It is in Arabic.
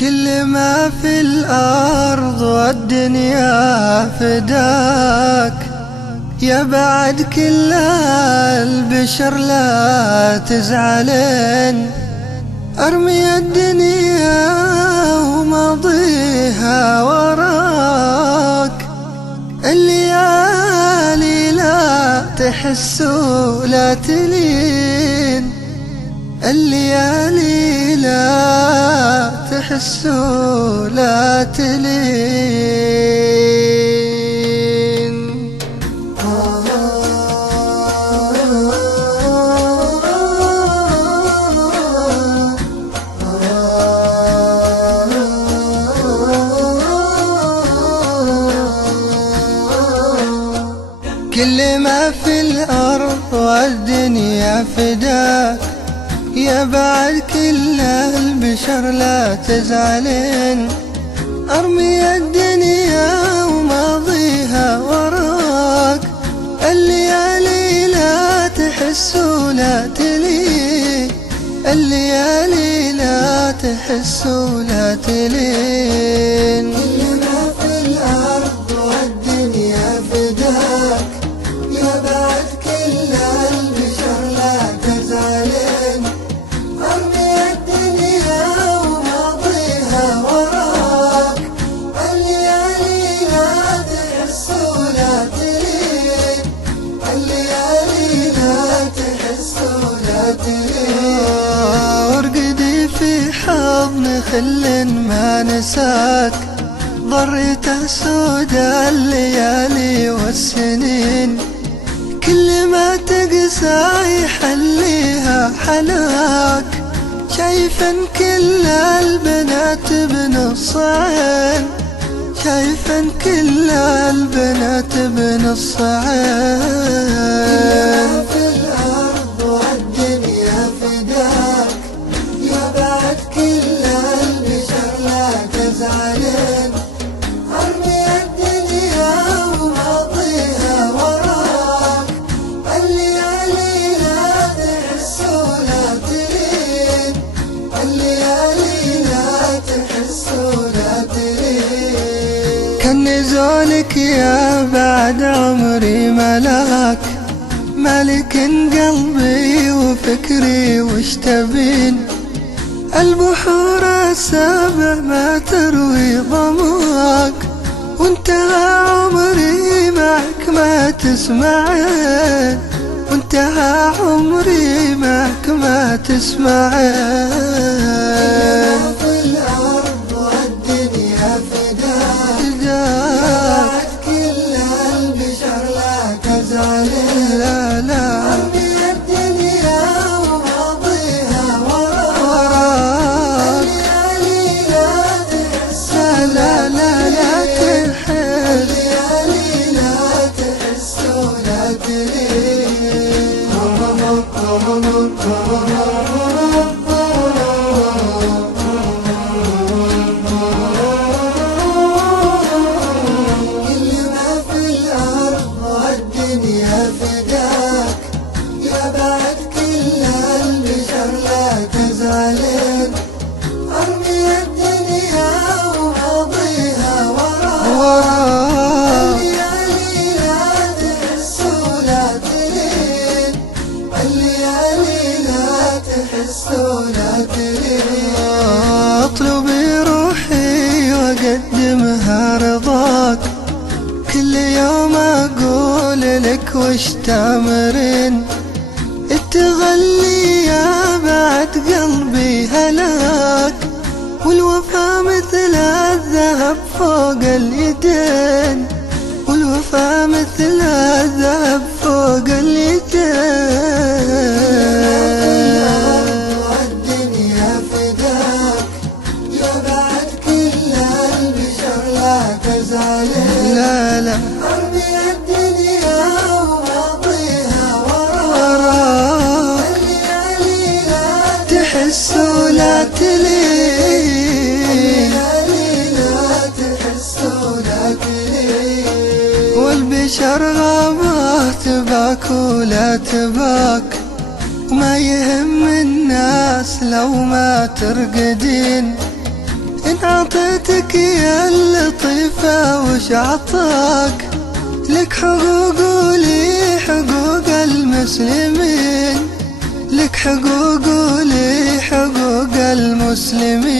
كل ما في الأرض والدنيا فداك، يا بعد كل البشر لا تزعلن. أرمي الدنيا وماضيها وراك، الليالي لا تحس ولا تلين، الليالي لا تحس ولا تلين. كل ما في الأرض والدنيا فداك، يا بعد كل البشر لا تزعلن. أرمي الدنيا وماضيها وراك، الليالي لا تحس ولا تلين، الليالي لا تحس ولا تلين. كل ما في الأرض والدنيا فداك، يا بعد كل البشر لا تزعلن. أرمي الدنيا وماضيها وراك، الليالي لا تحس ولا تلين، الليالي لا تحس ولا تلين. وارقدي في حضن خل ما نساك، ضرته سودا الليالي والسنين، كل ما تقسى يحليها حلاك. شايفن كل البنات بنص عين، شايفن كل البنات بنص عين. في الأرض والدنيا فداك، يا بعد كل البشر لا تزعلن. أرمي الدنيا وماضيها وراك، الليالي لا تحس ولا تلين، الليالي لا تحس ولا تلين. كان نزولك يا بعد عمري ملاك، مالك قلبي وفكري وش تبين. البحور السبع ما تروي ضماك، وانتهى عمري معك ما تسمعين، وانتهى عمري معك ما تسمعين. في الأرض والدنيا فداك، يا بعد كل البشر لا تزعلن. لا لا، أرمي الدنيا وماضيها وراك، الليالي لا تحس لا لا لا تحس، الليالي لا تحس ولا تلين. كل ما في الأرض والدنيا فداك، يا بعد كل البشر لا تزعلن. أرمي الدنيا وماضيها وراك، الليالي لا تحس ولا تلين، الليالي لا تحس ولا تلين. اطلب روحي واقدمها رضاك، كل يوم اقول لك وش تامرين. التغلي يا بعد قلبي هلاك، والوفا مثل الذهب فوق اليدين، والوفا مثل الذهب فوق اليدين. والدنيا فداك، يا بعد كل البشر لا تزعلن. لا لا، أرمي الدنيا وماضيها وراك، الليالي لا تحس ولا تلين، الليالي لا تحس ولا تلين. والبشر غابة تباك ولا تباك، وما يهم الناس لو ما ترقدين. إن عطيتك يا اللطيفة وش عطاك؟ لك حقوق ولي حقوق المسلمين، لك حقوق ولي حقوق المسلمين.